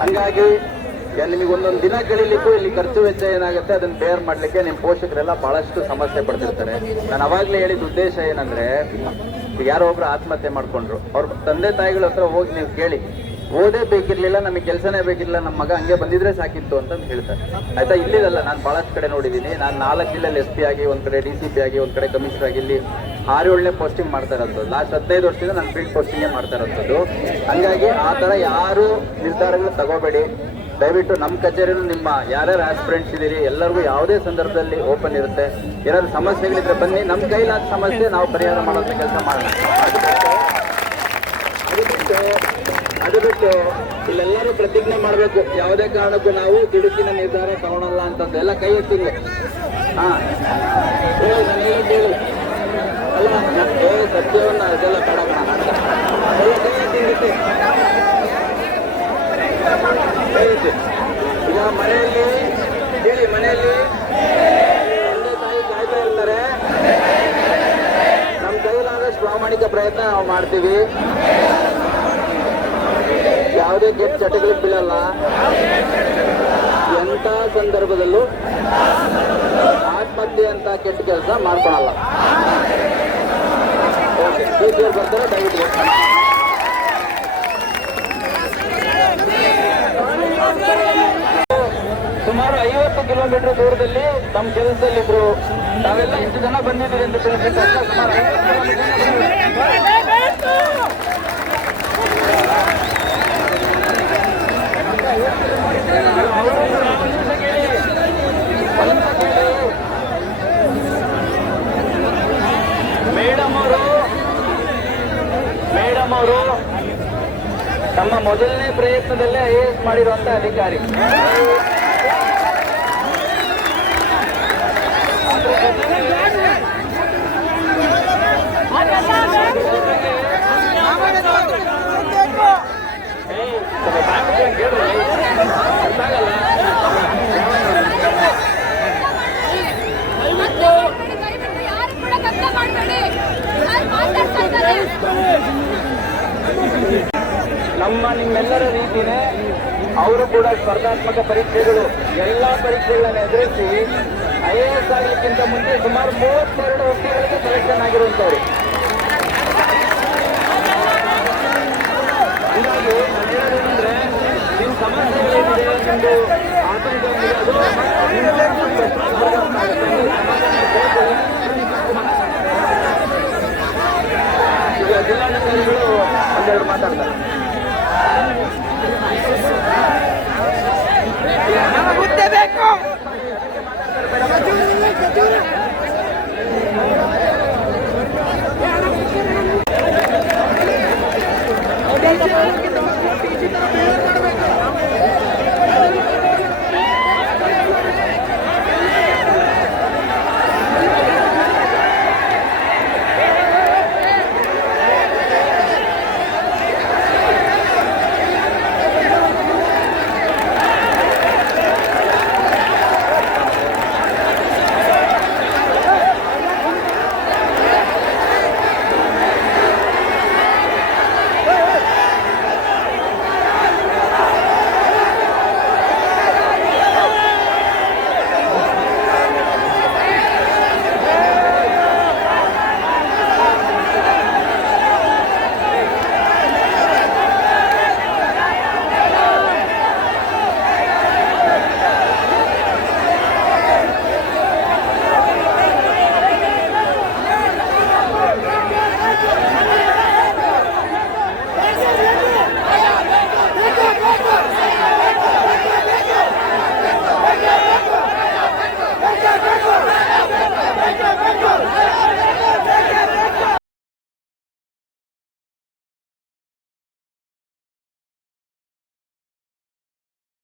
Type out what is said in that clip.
ಹಂಗಾಗಿ ನಿಮಗೆ ಒಂದೊಂದು ದಿನ ಕಳೀಲಿಕ್ಕೂ ಇಲ್ಲಿ ಖರ್ಚು ವೆಚ್ಚ ಏನಾಗುತ್ತೆ, ಅದನ್ನ ಬೇರ್ ಮಾಡಲಿಕ್ಕೆ ನಿಮ್ಮ ಪೋಷಕರೆಲ್ಲ ಬಹಳಷ್ಟು ಸಮಸ್ಯೆ ಪಡ್ತಿರ್ತಾರೆ. ನಾನು ಅವಾಗಲೇ ಹೇಳಿದ ಉದ್ದೇಶ ಏನಂದ್ರೆ, ಯಾರೋ ಒಬ್ರು ಆತ್ಮಹತ್ಯೆ ಮಾಡ್ಕೊಂಡ್ರು. ಅವ್ರ ತಂದೆ ತಾಯಿಗಳ ಹತ್ರ ಹೋಗಿ ನೀವು ಕೇಳಿ. ಓದೇ ಬೇಕಿರ್ಲಿಲ್ಲ, ನಮಗೆ ಕೆಲಸನೇ ಬೇಕಿರಲಿಲ್ಲ ನಮ್ಮ ಮಗ ಹಂಗೆ ಬಂದಿದ್ರೆ ಸಾಕಿತ್ತು ಅಂತ ಹೇಳ್ತಾರೆ. ಆಯ್ತಾ, ಇಲ್ಲಿದಲ್ಲ ನಾನು ಬಹಳಷ್ಟು ಕಡೆ ನೋಡಿದ್ದೀನಿ ನಾನು ನಾಲ್ಕು ಜಿಲ್ಲೆಯಲ್ಲಿ ಎಸ್ ಪಿ ಆಗಿ, ಒಂದು ಕಡೆ ಡಿ ಸಿ ಪಿ ಆಗಿ, ಒಂದು ಕಡೆ ಕಮಿಷನರ್ ಆಗಿ ಇಲ್ಲಿ ಆರು ಏಳನೇ ಪೋಸ್ಟಿಂಗ್ ಮಾಡ್ತಾ ಇರೋದು. ಲಾಸ್ಟ್ ಹದಿನೈದು ವರ್ಷದಿಂದ ನಾನು ಫೀಲ್ಡ್ ಪೋಸ್ಟಿಂಗೇ ಮಾಡ್ತಾ ಇರೋದು. ಹಂಗಾಗಿ ಆ ಥರ ಯಾರು ನಿರ್ಧಾರಗಳು ತಗೋಬೇಡಿ. ದಯವಿಟ್ಟು ನಮ್ಮ ಕಚೇರಿನೂ ನಿಮ್ಮ ಯಾರ್ಯಾರು ಆಸ್ಪಿರೆಂಟ್ಸ್ ಇದ್ದೀರಿ, ಎಲ್ಲರಿಗೂ ಯಾವುದೇ ಸಂದರ್ಭದಲ್ಲಿ ಓಪನ್ ಇರುತ್ತೆ. ಏನಾದ್ರು ಸಮಸ್ಯೆಗಳಿದ್ರೆ ಬನ್ನಿ. ನಮ್ಮ ಕೈಲಾದ ಸಮಸ್ಯೆ ನಾವು ಪರಿಹಾರ ಮಾಡೋಂಥ ಕೆಲಸ ಮಾಡೋಣ. ಅದು ಬಿಟ್ಟು ಇಲ್ಲೆಲ್ಲರೂ ಪ್ರತಿಜ್ಞೆ ಮಾಡಬೇಕು. ಯಾವುದೇ ಕಾರಣಕ್ಕೂ ನಾವು ತಿಡುಕಿನ ನಿರ್ಧಾರ ತಗೊಳಲ್ಲ ಅಂತಂದು ಎಲ್ಲ ಕೈ ಎತ್ತಿಲ್ಲ ಹಾ. ಹೇಳಿ, ನಾನು ಹೇಳಿ. ಈಗ ಮನೆಯಲ್ಲಿ, ಹೇಳಿ, ಮನೆಯಲ್ಲಿ ತಂದೆ ತಾಯಿ ಕಾಯ್ತಾ ಇರ್ತಾರೆ. ನಮ್ಮ ಕೈಲಾದಷ್ಟು ಪ್ರಾಮಾಣಿಕ ಪ್ರಯತ್ನ ನಾವು ಮಾಡ್ತೀವಿ. ಯಾವುದೇ ಕೆಟ್ಟ ಚಟಗಳಿಗೆ ಬೀಳಲ್ಲ. ಎಂಥ ಸಂದರ್ಭದಲ್ಲೂ ಆತ್ಮಹತ್ಯೆ ಅಂತ ಕೆಟ್ಟ ಕೆಲಸ ಮಾಡ್ಕೊಳಲ್ಲ. ಸುಮಾರು ಐವತ್ತು ಕಿಲೋಮೀಟರ್ ದೂರದಲ್ಲಿ ನಮ್ಮ ಕೆಲಸದಲ್ಲಿ ಇದ್ರು ನಾವೆಲ್ಲ ಇಷ್ಟು ಜನ ಬಂದಿದ್ದೀರಿ ಅಂತ ತಿಳಿಸಿದ್ದಾರೆ ಸುಮಾರು ಅವರು ತಮ್ಮ ಮೊದಲನೇ ಪ್ರಯತ್ನದಲ್ಲೇ ಐ ಎ ಎಸ್ ಮಾಡಿರುವಂತ ಅಧಿಕಾರಿ. ಮಾತಾಡ್ತಾ ಇದ್ದಾರೆ ನಮ್ಮ ನಿಮ್ಮೆಲ್ಲರ ರೀತಿಯೇ ಅವರು ಕೂಡ ಸ್ಪರ್ಧಾತ್ಮಕ ಪರೀಕ್ಷೆಗಳು ಎಲ್ಲ ಪರೀಕ್ಷೆಗಳನ್ನು ಎದುರಿಸಿ ಐ ಎ ಎಸ್ ಆಗಲಿಕ್ಕಿಂತ ಮುಂಚೆ ಸುಮಾರು ಮೂವತ್ತೆರಡು ವರ್ಷಗಳಿಗೆ ಸೆಲೆಕ್ಷನ್ ಆಗಿರುವಂಥವ್ರು ಹೀಗಾಗಿ ನಾನು ಹೇಳೋದೇನೆಂದ್ರೆ ನಿಮ್ಮ ಸಮಸ್ಯೆಗಳೇನಿದೆ ನಿಮ್ಮದು ಆತಂಕ ಒಂದೆರಡು ಮಾತಾಡ್ತಾರೆ ಹುದ್ದೆ ಬೇಕು